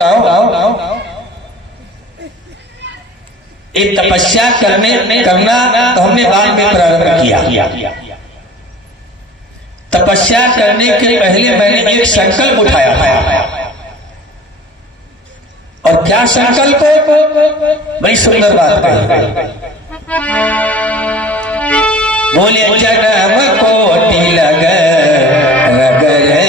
एक तपस्या करना तो हमने बाद में प्रारंभ किया। तपस्या करने के पहले मैंने एक संकल्प उठाया था। और क्या संकल्प? बड़ी सुंदर बात कही। बोले जन्म कोटि लग रग रे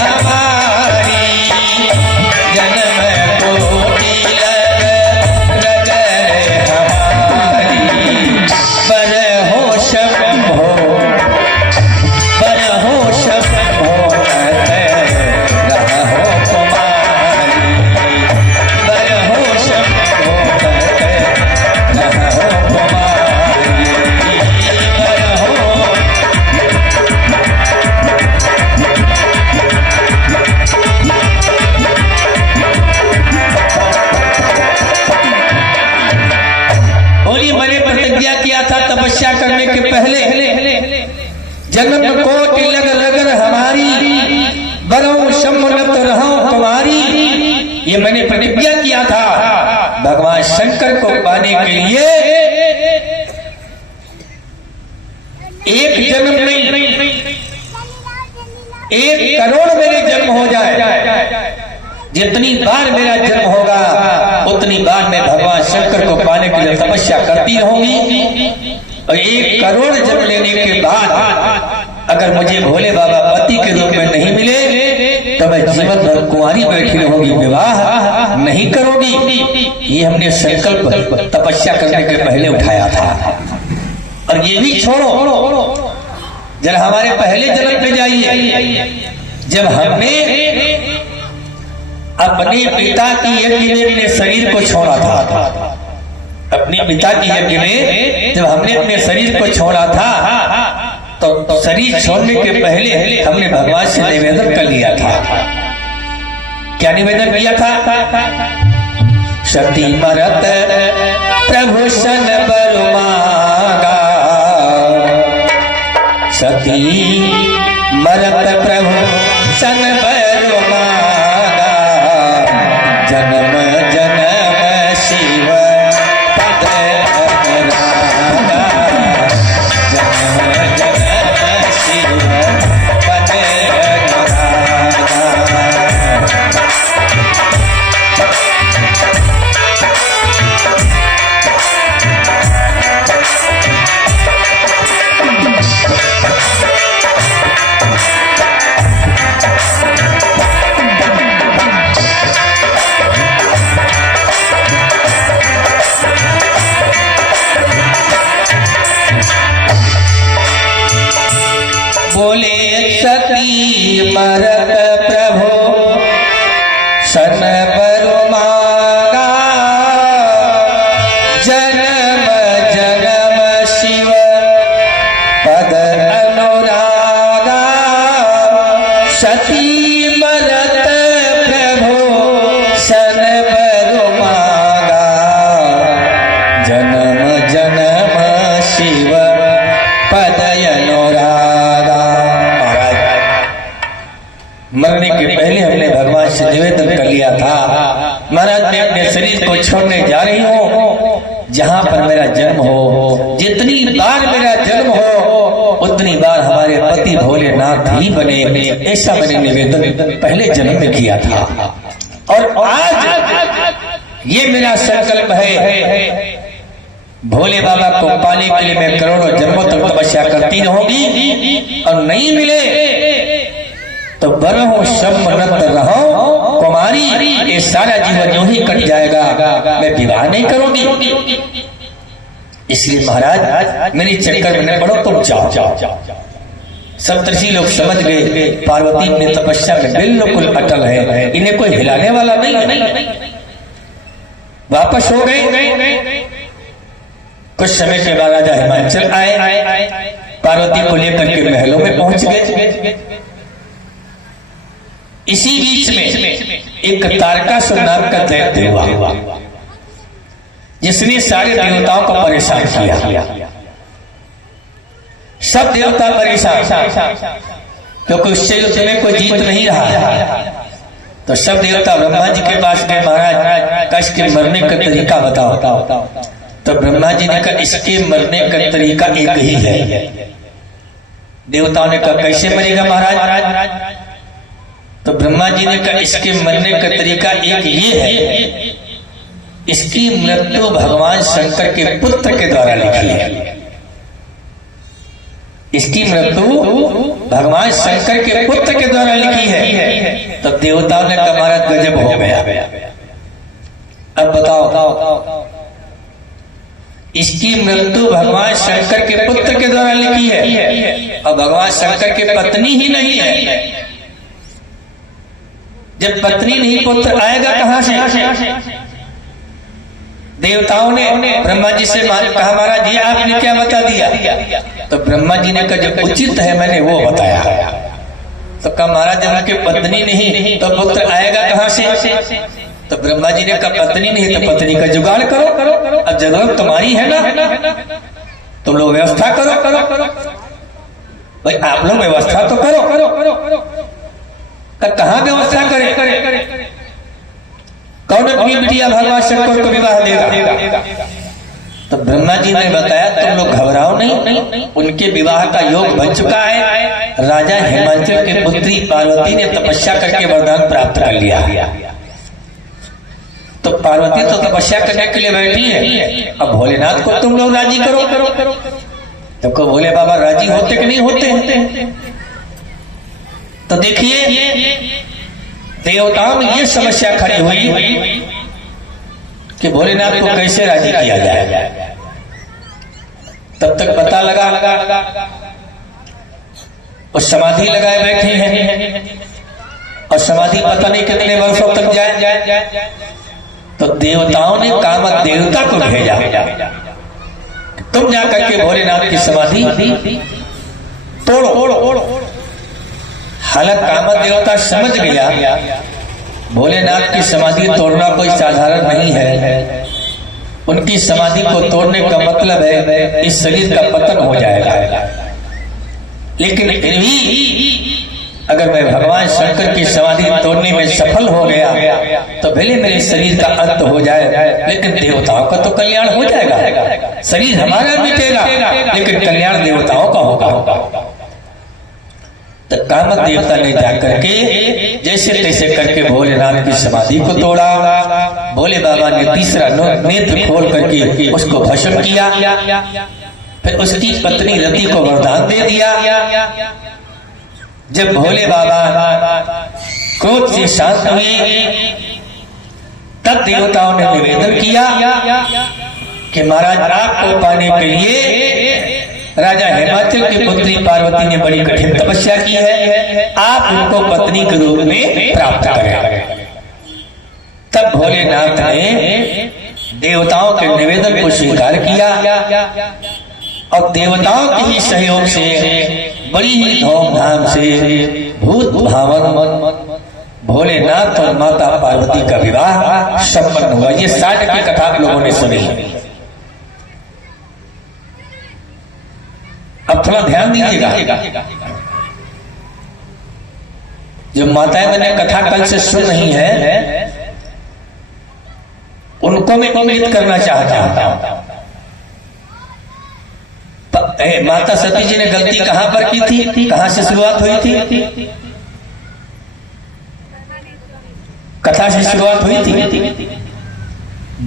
हमारी, जन्म कोटि लग रग रे तपस्या करने के पहले जन्म कोटि लग रगर हमारी, बरहु सम्मत रहूं तुम्हारी। ये मैंने प्रतिज्ञा किया था। भगवान शंकर को पाने के लिए एक जन्म नहीं, 1 करोड़ मेरे जन्म हो जाए, जितनी बार मेरा जन्म होगा उतनी बार मैं भगवान शंकर को पाने के लिए तपस्या करती रहूंगी। और 1 करोड़ जन्म लेने के बाद अगर मुझे भोले बाबा पति के रूप में नहीं मिले तो मैं जीवन भर कुंवारी बैठी रहूंगी, विवाह नहीं करूंगी। ये हमने संकल्प तपस्या करने के पहले उठाया था। और ये भी छोड़ो, जरा हमारे पहले जन्म पे जाइए, जब हमने अपने पिता की यज्ञ में अपने शरीर को छोड़ा था। अपने पिता की यज्ञ में जब हमने अपने शरीर को छोड़ा था तो शरीर छोड़ने के पहले हमने भगवान से निवेदन कर लिया था। क्या निवेदन किया था? सती मरत प्रभु सन बर मांगा, सती मरत प्रभु सन बर मांगा, जन्म जन्म शिव पद अनुरागा, जन्म जन्म शिव पद अनुरागा। बोले सती मरत प्रभु सन बर मांगा, जन्म जन्म शिव पद अनुरागा, सती मरत प्रभु सन बर मांगा, जन्म जन्म शिव पद अनुरागा। मरने के पहले हमने भगवान से निवेदन कर लिया था, महाराज मैं अपने शरीर को छोड़ने जा रही हूँ, जहाँ पर मेरा जन्म हो, जितनी बार मेरा जन्म हो उतनी बार हमारे पति भोलेनाथ ही बने। ऐसा मैंने निवेदन पहले जन्म में किया था। और आज ये मेरा संकल्प है, भोले बाबा को पाने के लिए मैं करोड़ों जन्मों तक तपस्या करती रहूंगी। और नहीं मिले तो बरहु सम्मत रहूं कुमारी, ये सारा जीवन यूं ही कट जाएगा, मैं विवाह नहीं करूंगी। इसलिए महाराज मेरे चक्कर में न पड़ो, तुम जाओ। सप्तर्षि लोग समझ गए पार्वती ने तपस्या में बिल्कुल अटल है, इन्हें कोई हिलाने वाला नहीं। वापस हो गए। कुछ समय के बाद राजा हिमाचल आए, पार्वती को लेकर के महलों में पहुंच गए। इसी बीच में एक तारकासुर नाम का दैत्य हुआ, जिसने सारे देवताओं को परेशान किया। सब देवता परेशान, क्योंकि उससे युद्ध में कोई जीत नहीं रहा। तो सब देवता ब्रह्मा जी के पास गए, महाराज कश के मरने का तरीका बताओ। तो ब्रह्मा जी ने कहा इसके मरने का तरीका एक ही है। देवताओं ने कहा कैसे मरेगा महाराज? तो ब्रह्मा जी ने कहा इसके मरने का तरीका एक ये है, इसकी मृत्यु भगवान शंकर के पुत्र के द्वारा लिखी है। इसकी मृत्यु भगवान शंकर के पुत्र के द्वारा लिखी है। तो देवताओं ने कहा महाराज गजब हो गया। अब बताओ, इसकी मृत्यु भगवान शंकर के पुत्र के द्वारा लिखी है और भगवान शंकर की पत्नी ही नहीं है। जब पत्नी नहीं पुत्र आएगा कहां से? देवताओं ने ब्रह्मा जी से कहा महाराज ये आपने क्या बता दिया? तो ब्रह्मा जी ने कहा जो उचित है मैंने वो बताया। तो कहा महाराज जब उनकी पत्नी नहीं तो पुत्र आएगा कहां से? तो ब्रह्मा जी ने कहा पत्नी नहीं तो पत्नी का जुगाड़ करो। अब जरूरत तुम्हारी है ना, तुम लोग व्यवस्था करो। भाई आप लोग व्यवस्था तो करो। कहां व्यवस्था करें? कौन अपनी बिटिया भगवान शंकर को विवाह देगा? तो ब्रह्मा जी ने बताया तुम लोग घबराओ नहीं, उनके विवाह का योग बन चुका है। राजा हिमाचल के पुत्री पार्वती ने तपस्या करके वरदान प्राप्त कर लिया। तो पार्वती तो तपस्या करने के लिए बैठी है, अब भोलेनाथ को तुम लोग राजी करो। तो को भोले बाबा राजी होते कि नहीं होते? तो देखिए देवताओं में ये समस्या खड़ी हुई कि भोलेनाथ को कैसे राजी किया जाए। तब तक पता लगा और समाधि लगाए बैठे हैं और समाधि पता नहीं कितने वर्षों तक जाए। तो देवताओं ने कामक देवता को भेजा, तुम जाकर के भोलेनाथ की समाधि तोड़ो। हालांकि कामक देवता समझ गया भोलेनाथ की समाधि तोड़ना कोई साधारण नहीं है। उनकी समाधि को तोड़ने का मतलब है इस शरीर का पतन हो जाएगा। लेकिन फिर भी अगर मैं भगवान शंकर की समाधि तोड़ने में सफल हो गया तो भले मेरे शरीर का अंत हो जाए, लेकिन देवताओं का तो कल्याण हो जाएगा। शरीर हमारा मिटेगा लेकिन कल्याण देवताओं का होगा। तो कामक देवता ने जाकर के जैसे तैसे करके भोलेनाथ की समाधि को तोड़ा। भोले बाबा ने तीसरा नेत्र खोल करके उसको भस्म किया। फिर उसकी पत्नी रति को वरदान दे दिया। जब भोले बाबा क्रोध से शांत हुए तब देवताओं ने निवेदन किया कि महाराज आपको पाने के लिए राजा हिमाचल की पुत्री पार्वती ने बड़ी कठिन तपस्या की है, आप उनको पत्नी के रूप में प्राप्त करें। तब भोलेनाथ ने देवताओं के निवेदन को स्वीकार किया और देवताओं के ही सहयोग से बड़ी ही धूमधाम से भूत भावन भोलेनाथ और माता पार्वती का विवाह संपन्न हुआ। ये साठ की कथा आप लोगों ने सुनी। अब थोड़ा ध्यान दीजिएगा, जो माताएं मैंने कथा कल से सुन रही है उनको मैं इंगित करना चाहता हूं। माता सती जी ने गलती कहां पर की थी, कहां से शुरुआत हुई थी? कथा से शुरुआत हुई थी।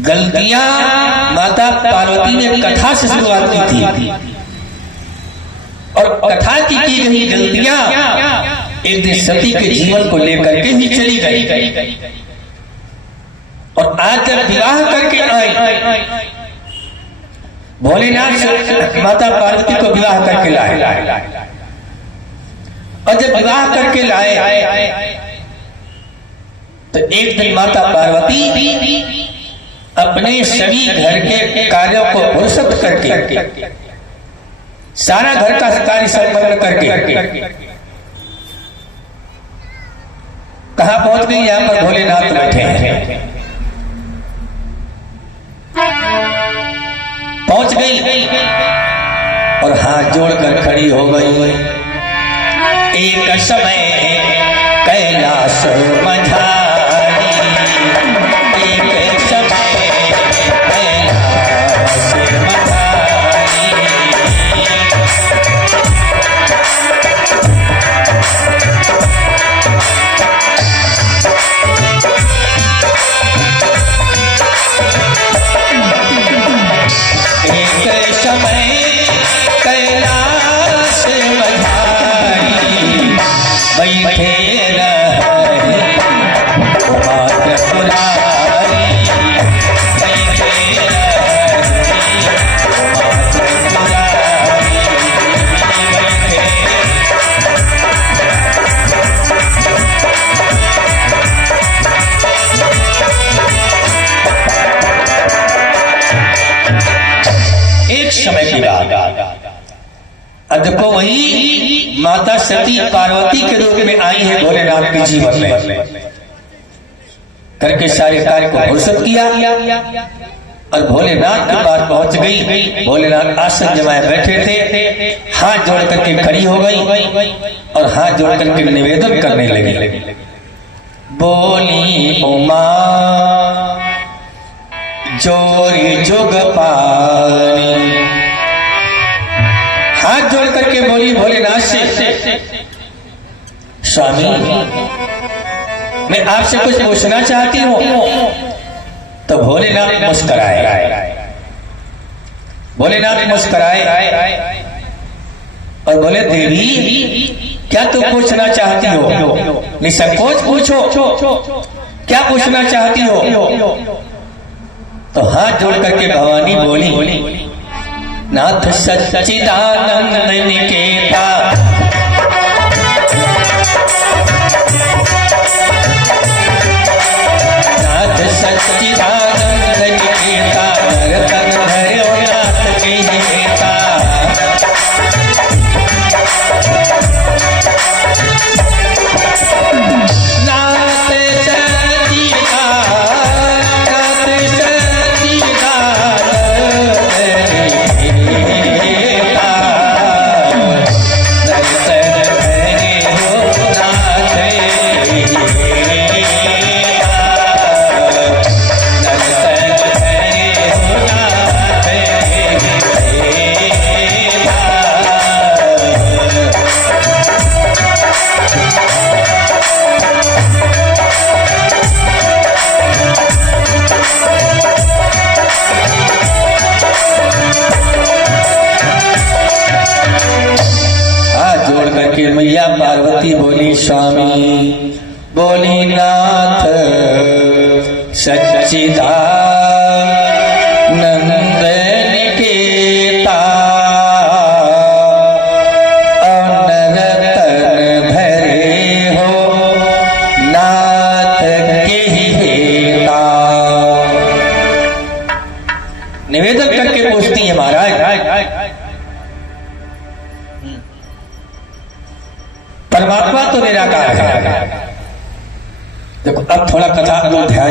गलतियां माता पार्वती ने कथा से शुरुआत की थी और कथा की गई गलतियां एक दिन सती के जीवन को लेकर के ही चली गई। और आज जब विवाह करके आई भोलेनाथ से माता पार्वती को विवाह करके लाए और जब विवाह करके लाए तो एक दिन माता पार्वती अपने सभी घर के कार्यों को फुर्सत करके, सारा घर का कार्य संपन्न करके कहां पहुंच गई? यहां पर भोलेनाथ बैठे हैं। पहुंच गई और हाथ जोड़कर खड़ी हो गई। एक समय कैलाश मझारी, एक समय कैलाश मझारी। एक समय कैलाश मझारी, बैठे रहे मात्र पुरारी, बैठे रहे मात्र पुरारी, बैठे। एक समय की बात, अब देखो वही माता सती पार्वती के रूप में आई है भोलेनाथ के जीवन में, करके सारे कार्य को फुर्सत किया और भोलेनाथ के पास पहुंच गई। भोलेनाथ आसन जमाए बैठे थे, हाथ जोड़ करके खड़ी हो गई और हाथ जोड़ करके निवेदन करने लगी। बोली उमा जोरी जुग पानी, हाथ जोड़ करके बोली भोलेनाथ से, स्वामी मैं आपसे कुछ पूछना चाहती हूँ। तो भोलेनाथ मुस्कुराए, भोलेनाथ मुस्कुराए और बोले देवी क्या तुम पूछना चाहती हो? निसंकोच पूछो, क्या पूछना चाहती हो? तो हाथ जोड़ करके भवानी बोली, नाथ सच्चिदानंद निकेता, नाथ सच्चिदानंद निकेता, नरतन भयो नाथ के नेता। नाथ मैया पार्वती बोली स्वामी, बोली नाथ सच्चिदानंद निकेता, नरतन भरे हो नाथ के हेता। निवेदन करके पूछती है महाराज, परमात्मा तो निराकार है। देखो अब थोड़ा कथा ध्यान